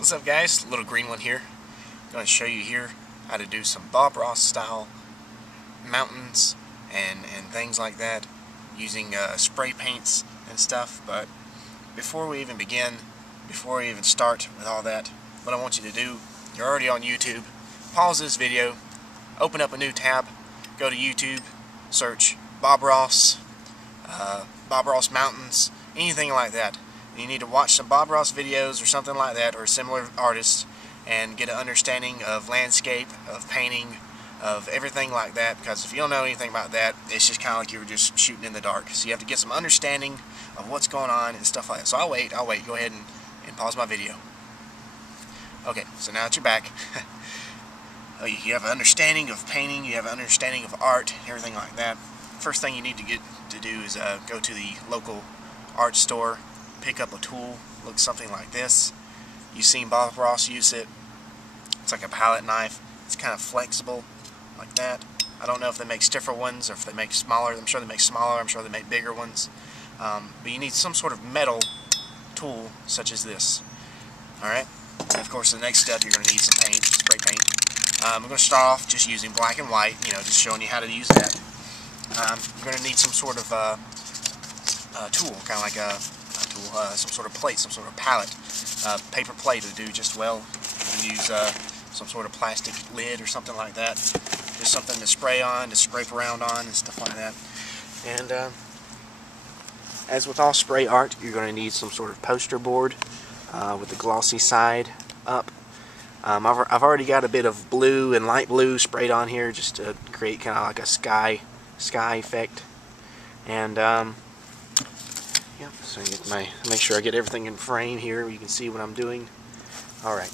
What's up, guys? Little green one here. I'm going to show you here how to do some Bob Ross style mountains and things like that using spray paints and stuff. But before we even begin, before we even start with all that, what I want you to do, you're already on YouTube, pause this video, open up a new tab, go to YouTube, search Bob Ross mountains, anything like that. You need to watch some Bob Ross videos or something like that, or similar artists, and get an understanding of landscape, of painting, of everything like that, because if you don't know anything about that, it's just kind of like you were just shooting in the dark. So you have to get some understanding of what's going on and stuff like that. So I'll wait. Go ahead and pause my video. Okay, so now that you're back, you have an understanding of painting, you have an understanding of art, everything like that. First thing you need to do is go to the local art store, pick up a tool, looks something like this. You've seen Bob Ross use it. It's like a palette knife. It's kind of flexible, like that. I don't know if they make stiffer ones or if they make smaller. I'm sure they make smaller. I'm sure they make bigger ones. But you need some sort of metal tool such as this. Alright? And of course, the next step, you're going to need some paint, spray paint. I'm going to start off just using black and white, just showing you how to use that. You're going to need some sort of tool, kind of like some sort of plate, some sort of palette, paper plate will do just well. You can use some sort of plastic lid or something like that. Just something to spray on, to scrape around on, and stuff like that. And as with all spray art, you're going to need some sort of poster board with the glossy side up. I've already got a bit of blue and light blue sprayed on here just to create kind of like a sky effect. And yep, so make sure I get everything in frame here. You can see what I'm doing. Alright.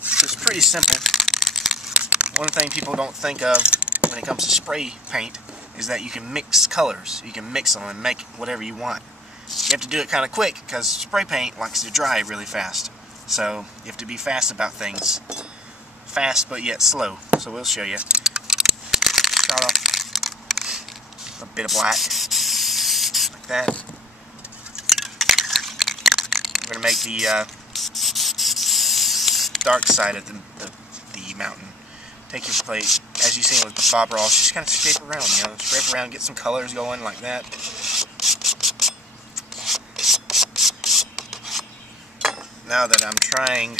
So it's pretty simple. One thing people don't think of when it comes to spray paint is that you can mix colors. You can mix them and make whatever you want. You have to do it kind of quick because spray paint likes to dry really fast. So you have to be fast about things. Fast but yet slow. So we'll show you. Start off a bit of black, like that. We're going to make the dark side of the mountain. Take your plate, as you've seen with the Bob Ross, just kind of scrape around, scrape around, get some colors going like that. Now that I'm trying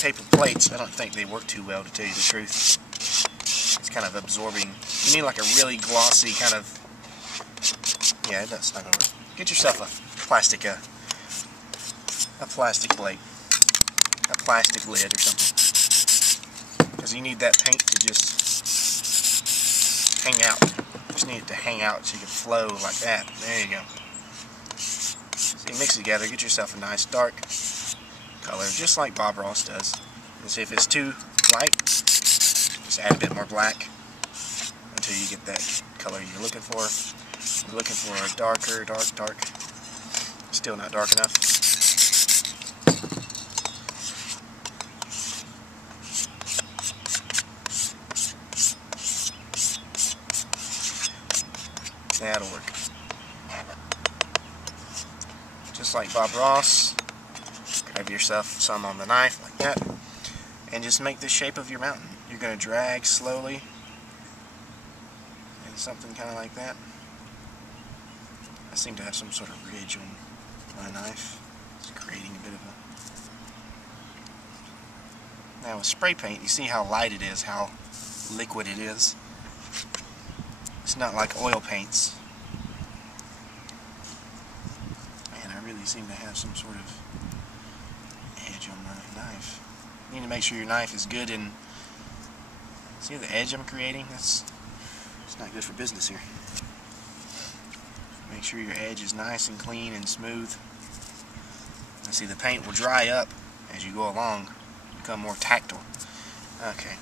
paper plates, I don't think they work too well, to tell you the truth. It's kind of absorbing. You need like a really glossy kind of, yeah, it does not gonna work. Get yourself a plastic plate, a plastic lid or something, because you need that paint to just hang out. You just need it to hang out so you can flow like that. There you go. So you mix it together, get yourself a nice dark color, just like Bob Ross does. And see if it's too light, just add a bit more black until you get that color you're looking for. We're looking for a darker, dark. Still not dark enough. That'll work. Just like Bob Ross, grab yourself some on the knife like that, and just make the shape of your mountain. You're going to drag slowly, and something kind of like that. I seem to have some sort of ridge on my knife. It's creating a bit of a... Now with spray paint, you see how light it is, how liquid it is. It's not like oil paints. Man, I really seem to have some sort of edge on my knife. You need to make sure your knife is good in... See the edge I'm creating? It's not good for business here. Make sure your edge is nice and clean and smooth. And see, the paint will dry up as you go along, become more tactile. Okay.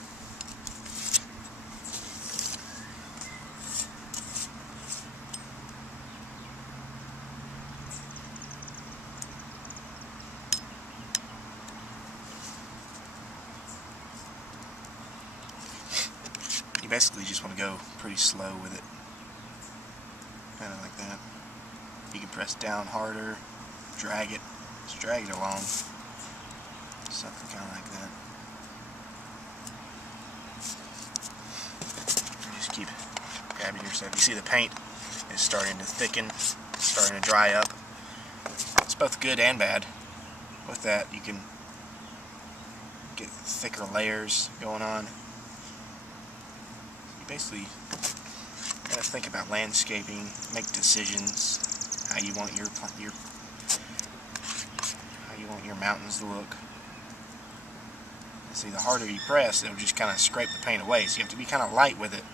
You basically just want to go pretty slow with it. Kind of like that. You can press down harder, drag it, Just drag it along. Something kind of like that. And just keep grabbing yourself. You see the paint is starting to thicken, starting to dry up. It's both good and bad. With that, you can get thicker layers going on. You basically gotta think about landscaping, make decisions, how you want your mountains to look. See, the harder you press, it'll just kind of scrape the paint away. So you have to be kind of light with it.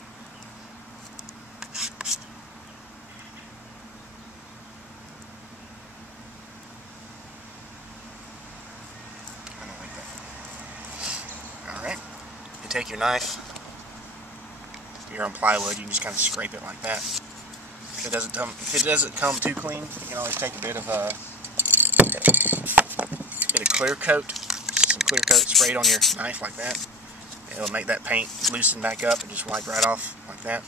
I don't like that. All right. You take your knife. If you're on plywood, you can just kind of scrape it like that. If it doesn't come too clean, you can always take a bit of clear coat, some clear coat sprayed on your knife like that. It'll make that paint loosen back up and just wipe right off like that.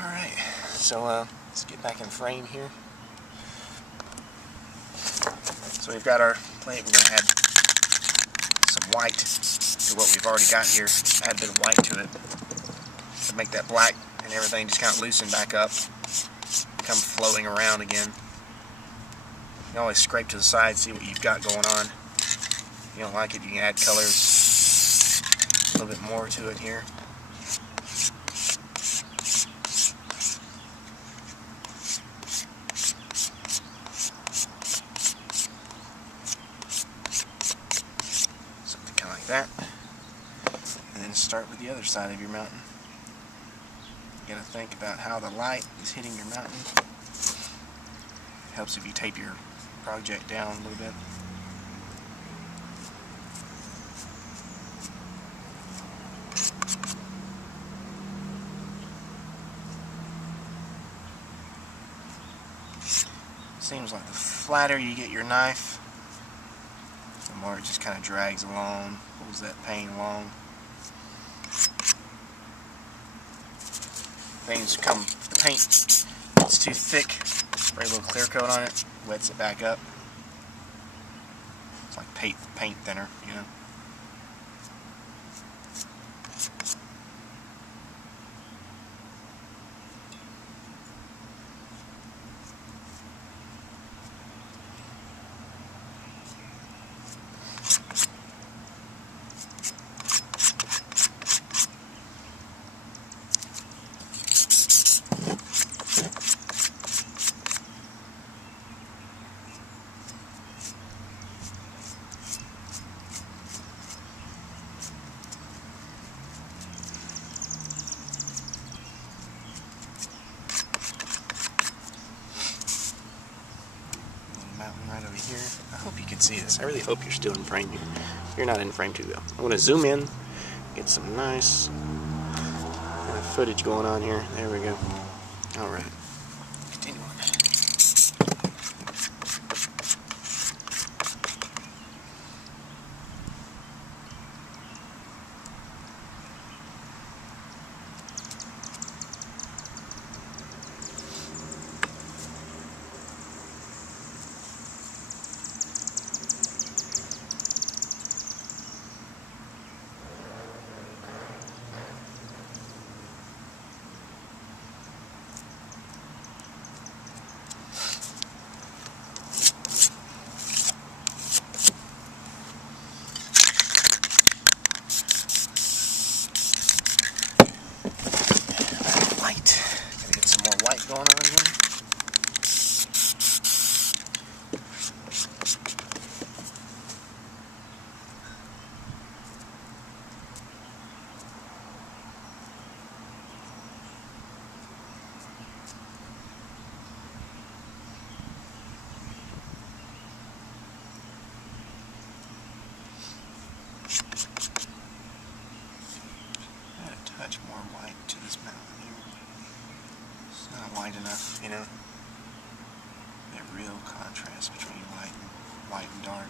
Alright, so let's get back in frame here. So we've got our plate. We're going to add some white to what we've already got here. Add a bit of white to it to make that black and everything just kind of loosen back up, come flowing around again. You can always scrape to the side, see what you've got going on. If you don't like it, you can add colors, a little bit more to it here. Something kind of like that. And then start with the other side of your mountain. You gotta think about how the light is hitting your mountain. It helps if you tape your project down a little bit. Seems like the flatter you get your knife, the more it just kind of drags along, pulls that paint along. Things come, if the paint gets too thick, spray a little clear coat on it, wets it back up. It's like paint thinner, you know. Mountain right over here. I hope you can see this. I really hope you're still in frame here. You're not in frame too though. I'm going to zoom in, get some nice kind of footage going on here. There we go. Alright. Continue on. White going on here. Add a touch more white to this mountain here. Not white enough, you know. That real contrast between white and dark.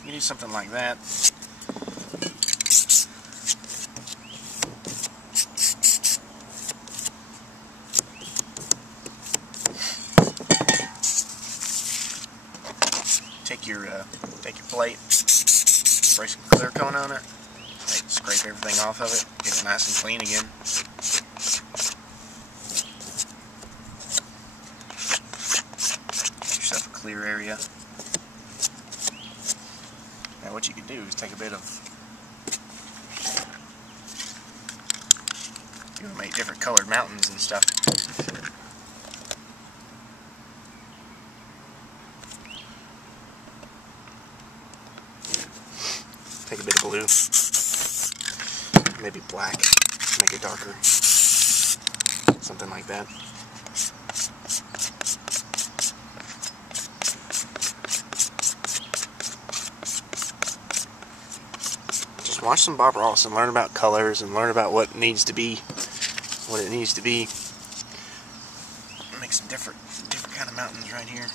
you can do something like that. Take your plate, spray some clear coat on it, scrape everything off of it, get it nice and clean again. Get yourself a clear area. Now what you can do is take a bit of, you can make different colored mountains and stuff. Take a bit of blue, maybe black, make it darker, something like that. Just watch some Bob Ross and learn about colors and learn about what needs to be, what it needs to be. Make some different kind of mountains right here.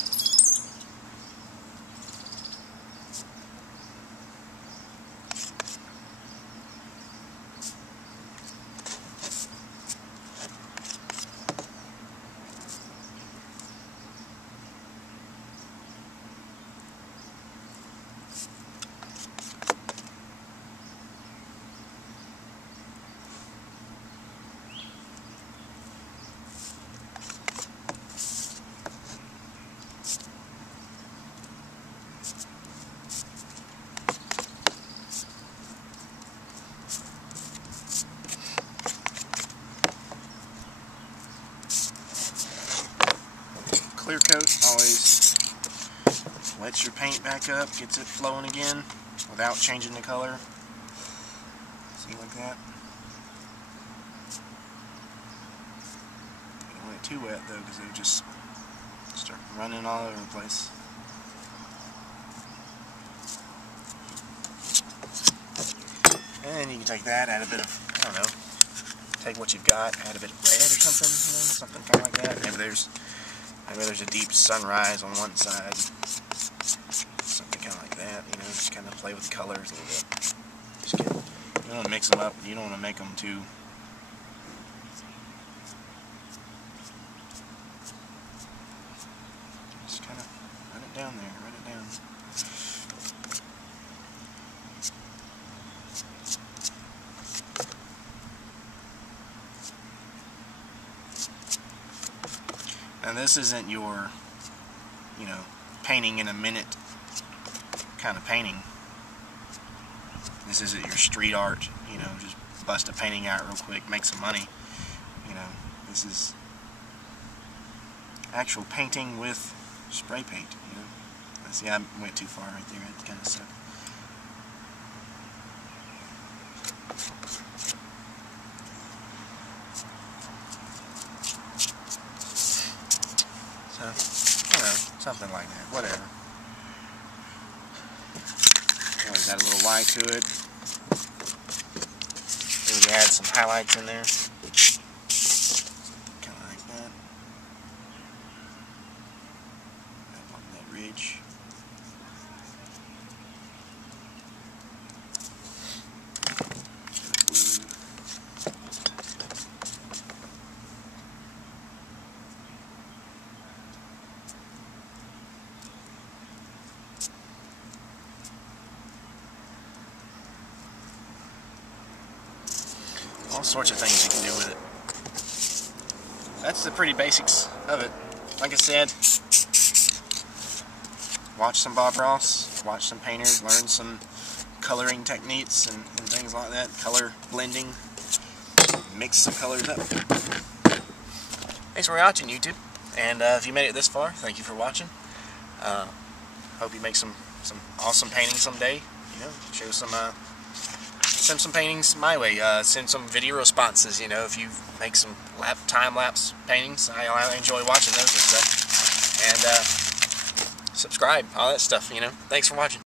Clear coat always lets your paint back up, gets it flowing again without changing the color. See, like that. You don't want it too wet though, because it'll just start running all over the place. And you can take that, add a bit of, I don't know, take what you've got, add a bit of red or something, you know, something kind of like that. Maybe there's a deep sunrise on one side, something kind of like that, you know, just kind of play with the colors a little bit. Just you don't want to mix them up, you don't want to make them too, just kind of run it down there, run it down. And this isn't your, you know, painting in a minute kind of painting. This isn't your street art, you know, just bust a painting out real quick, make some money. You know, this is actual painting with spray paint, you know. See, I went too far right there, it kind of sucked. So, you know, something like that, whatever. Always add a little light to it. Maybe add some highlights in there. Kind of like that. Up on that ridge. All sorts of things you can do with it. That's the pretty basics of it. Like I said, watch some Bob Ross, watch some painters, learn some coloring techniques and things like that, color blending, mix some colors up. Thanks for watching, YouTube, and if you made it this far, thank you for watching. Hope you make some awesome paintings someday. You know, show some send some paintings my way. Send some video responses. You know, if you make some time-lapse paintings, I enjoy watching those and stuff. And subscribe, all that stuff. You know. Thanks for watching.